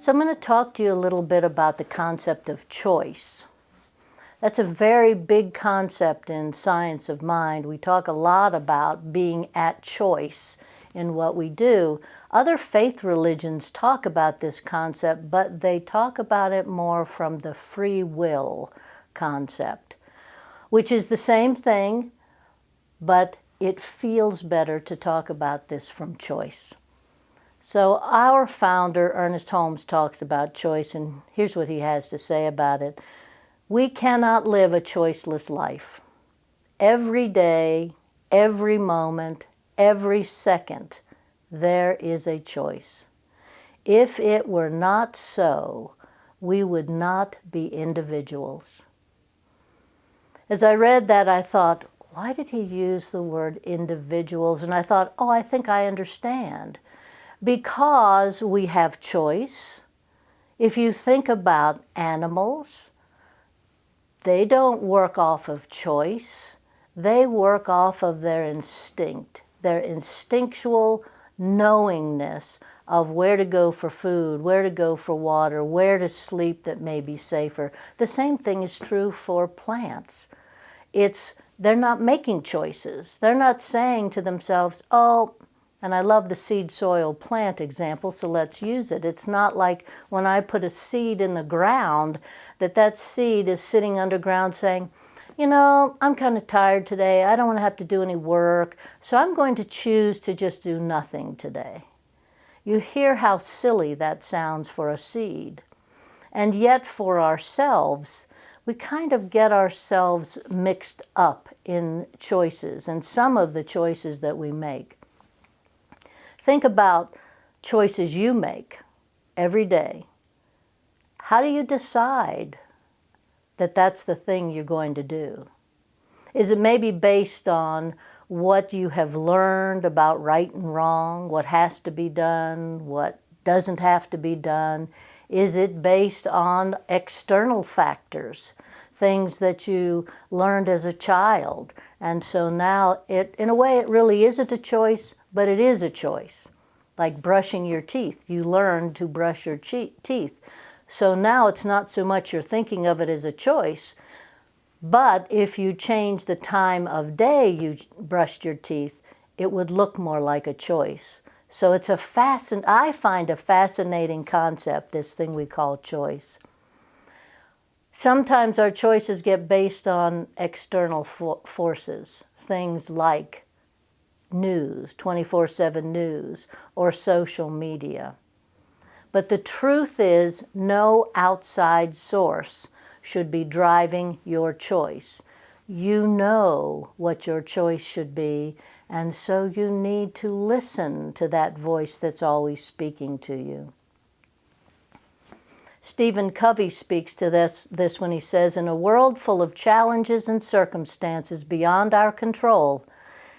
So I'm going to talk to you a little bit about the concept of choice. That's a very big concept in science of mind. We talk a lot about being at choice in what we do. Other faith religions talk about this concept, but they talk about it more from the free will concept, which is the same thing, but it feels better to talk about this from choice. So our founder, Ernest Holmes, talks about choice, and here's what he has to say about it. We cannot live a choiceless life. Every day, every moment, every second, there is a choice. If it were not so, we would not be individuals. As I read that, I thought, why did he use the word individuals? And I thought, oh, I think I understand. Because we have choice. If you think about animals, they don't work off of choice. They work off of their instinct, their instinctual knowingness of where to go for food, where to go for water, where to sleep that may be safer. The same thing is true for plants. They're not making choices. They're not saying to themselves, oh, and I love the seed soil plant example, so let's use it. It's not like when I put a seed in the ground, that seed is sitting underground saying, you know, I'm kind of tired today. I don't want to have to do any work, so I'm going to choose to just do nothing today. You hear how silly that sounds for a seed. And yet for ourselves, we kind of get ourselves mixed up in choices and some of the choices that we make. Think about choices you make every day. How do you decide that that's the thing you're going to do? Is it maybe based on what you have learned about right and wrong, what has to be done, what doesn't have to be done? Is it based on external factors, things that you learned as a child? And so now, in a way, it really isn't a choice, but it is a choice. Like brushing your teeth. You learn to brush your teeth. So now it's not so much you're thinking of it as a choice, but if you change the time of day you brushed your teeth, it would look more like a choice. So it's I find a fascinating concept, this thing we call choice. Sometimes our choices get based on external forces, things like news, 24/7 news, or social media. But the truth is, no outside source should be driving your choice. You know what your choice should be, and so you need to listen to that voice that's always speaking to you. Covey speaks to this when he says, in a world full of challenges and circumstances beyond our control,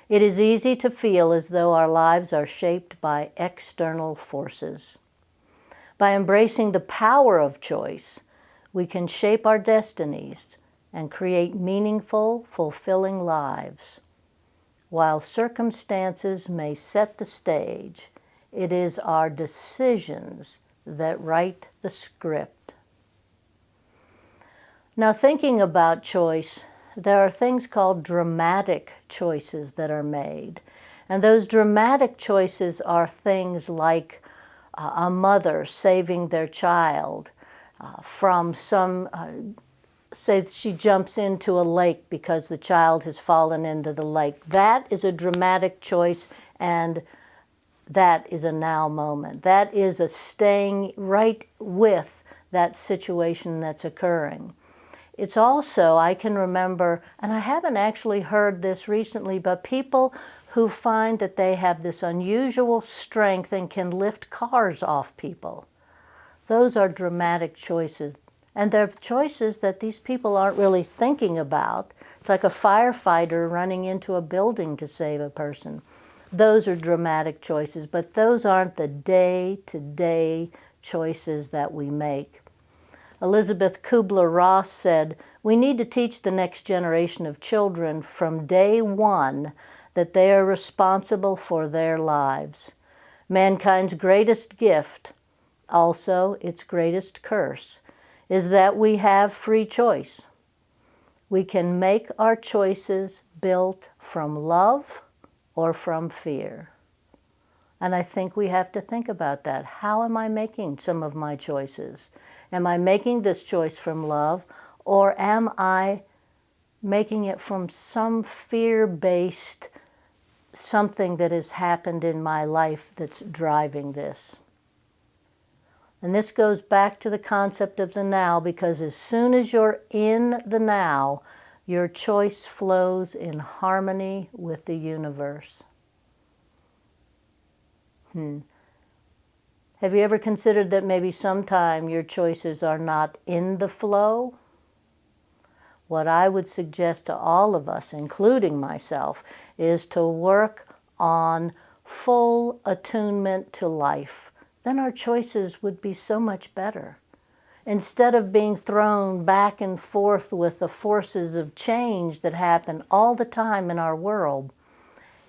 it is easy to feel as though our lives are shaped by external forces. By embracing the power of choice, we can shape our destinies and create meaningful, fulfilling lives. While circumstances may set the stage, it is our decisions that write the script. Now, thinking about choice, there are things called dramatic choices that are made. And those dramatic choices are things like a mother saving their child from say she jumps into a lake because the child has fallen into the lake. That is a dramatic choice, and that is a now moment. That is a staying right with that situation that's occurring. It's also, I can remember, and I haven't actually heard this recently, but people who find that they have this unusual strength and can lift cars off people. Those are dramatic choices. And they're choices that these people aren't really thinking about. It's like a firefighter running into a building to save a person. Those are dramatic choices, but those aren't the day-to-day choices that we make. Elizabeth Kübler-Ross said, we need to teach the next generation of children from day one that they are responsible for their lives. Mankind's greatest gift also its greatest curse, is that we have free choice. We can make our choices built from love or from fear. And I think we have to think about that. How am I making some of my choices? Am I making this choice from love, or am I making it from some fear-based something that has happened in my life that's driving this? And this goes back to the concept of the now, because as soon as you're in the now, your choice flows in harmony with the universe. Have you ever considered that maybe sometime your choices are not in the flow? What I would suggest to all of us, including myself, is to work on full attunement to life. Then our choices would be so much better. Instead of being thrown back and forth with the forces of change that happen all the time in our world,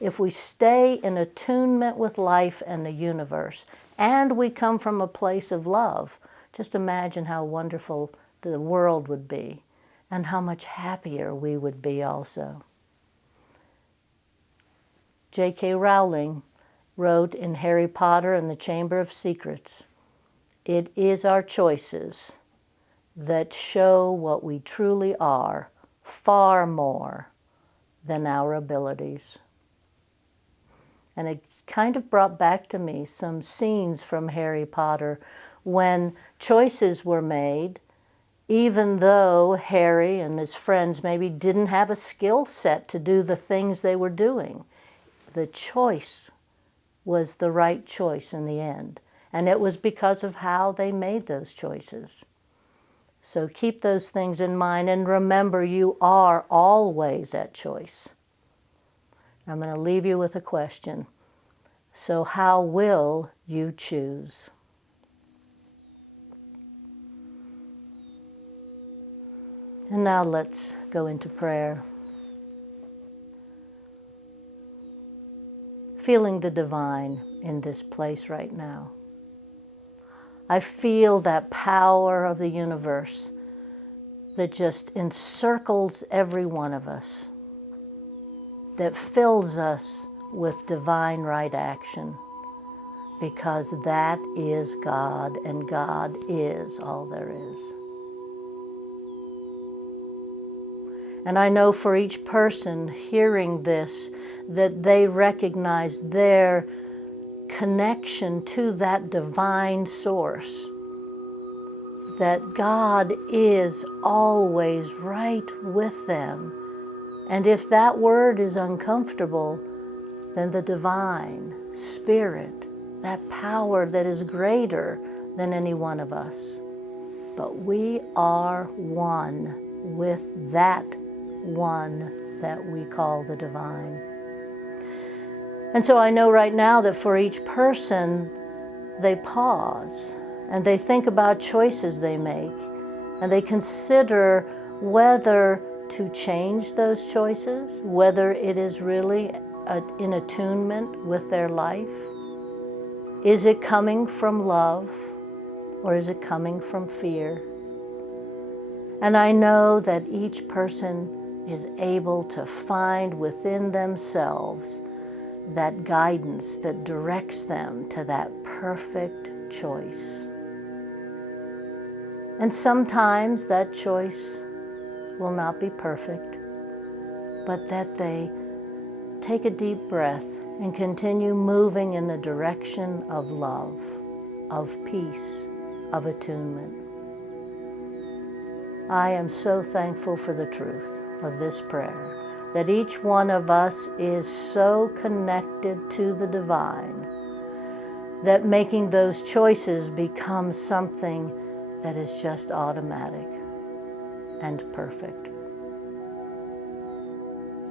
if we stay in attunement with life and the universe, and we come from a place of love, just imagine how wonderful the world would be, and how much happier we would be also. J.K. Rowling wrote in Harry Potter and the Chamber of Secrets, "It is our choices that show what we truly are, far more than our abilities." And it kind of brought back to me some scenes from Harry Potter when choices were made, even though Harry and his friends maybe didn't have a skill set to do the things they were doing. The choice was the right choice in the end. And it was because of how they made those choices. So keep those things in mind, and remember, you are always at choice. I'm going to leave you with a question. So how will you choose? And now let's go into prayer. Feeling the divine in this place right now. I feel that power of the universe that just encircles every one of us, that fills us with divine right action, because that is God, and God is all there is. And I know for each person hearing this, that they recognize their connection to that divine source, that God is always right with them. And if that word is uncomfortable, then the divine spirit, that power that is greater than any one of us. But we are one with that one that we call the divine. And so I know right now that for each person, they pause and they think about choices they make, and they consider whether to change those choices, whether it is really in attunement with their life. Is it coming from love, or is it coming from fear? And I know that each person is able to find within themselves that guidance that directs them to that perfect choice. And sometimes that choice will not be perfect, but that they take a deep breath and continue moving in the direction of love, of peace, of attunement. I am so thankful for the truth of this prayer, that each one of us is so connected to the divine, that making those choices becomes something that is just automatic and perfect.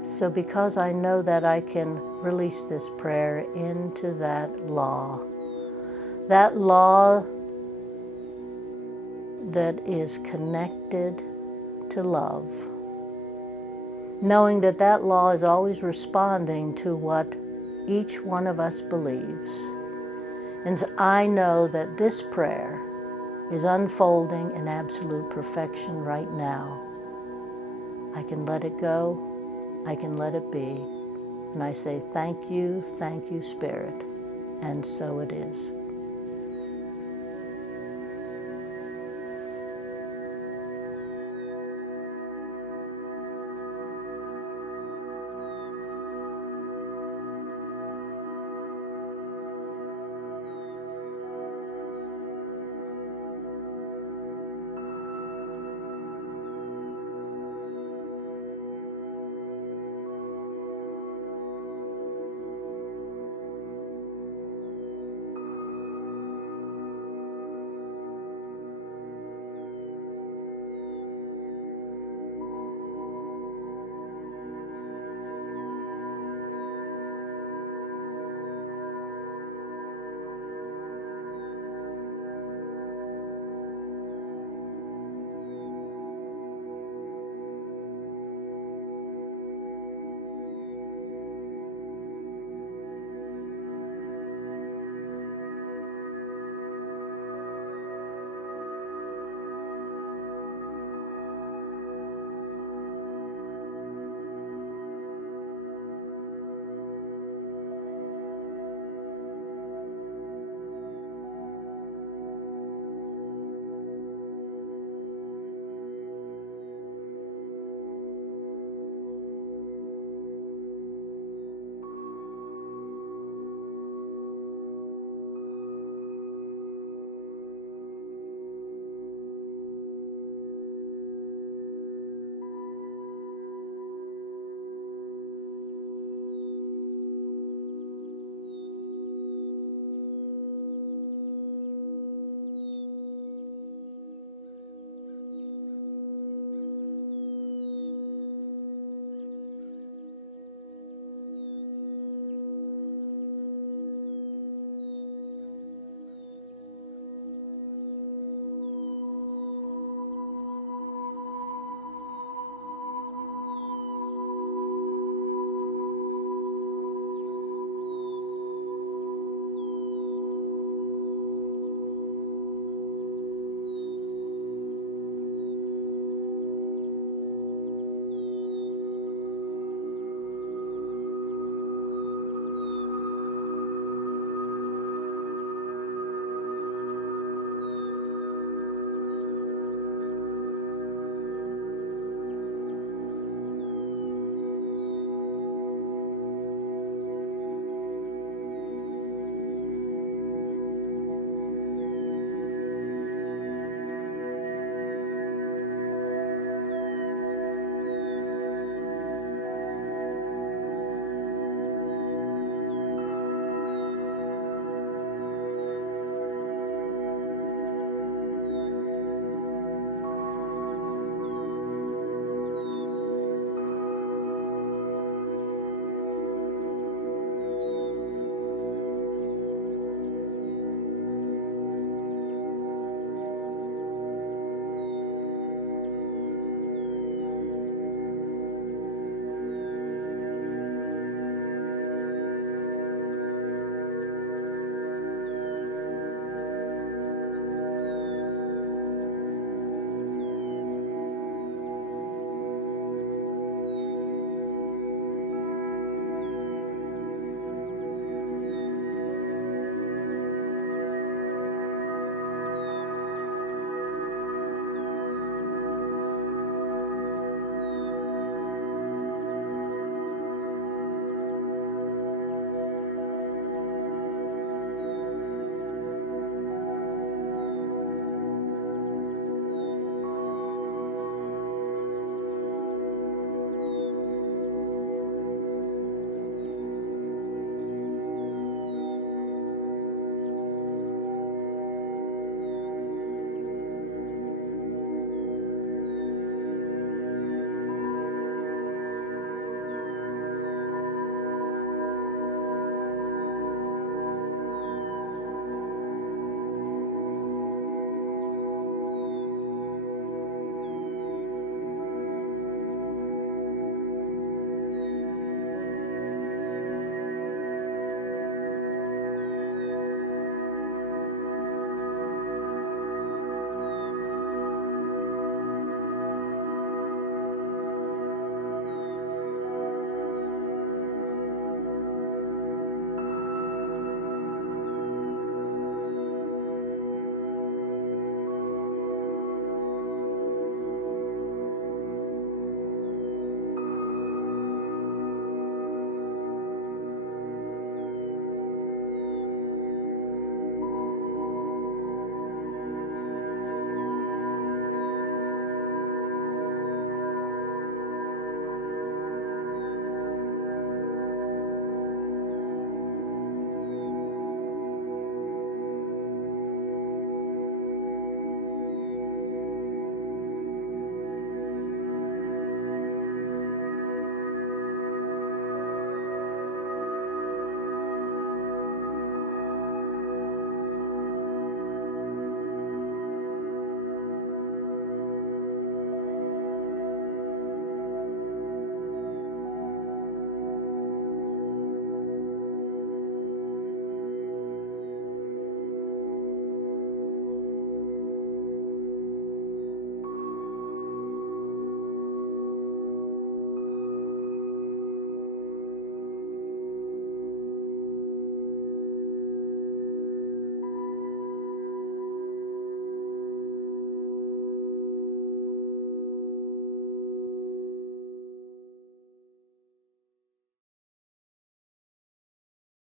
So because I know that, I can release this prayer into that law that is connected to love, knowing that that law is always responding to what each one of us believes. And I know that this prayer is unfolding in absolute perfection right now. I can let it go. I can let it be. And I say, thank you, Spirit. And so it is.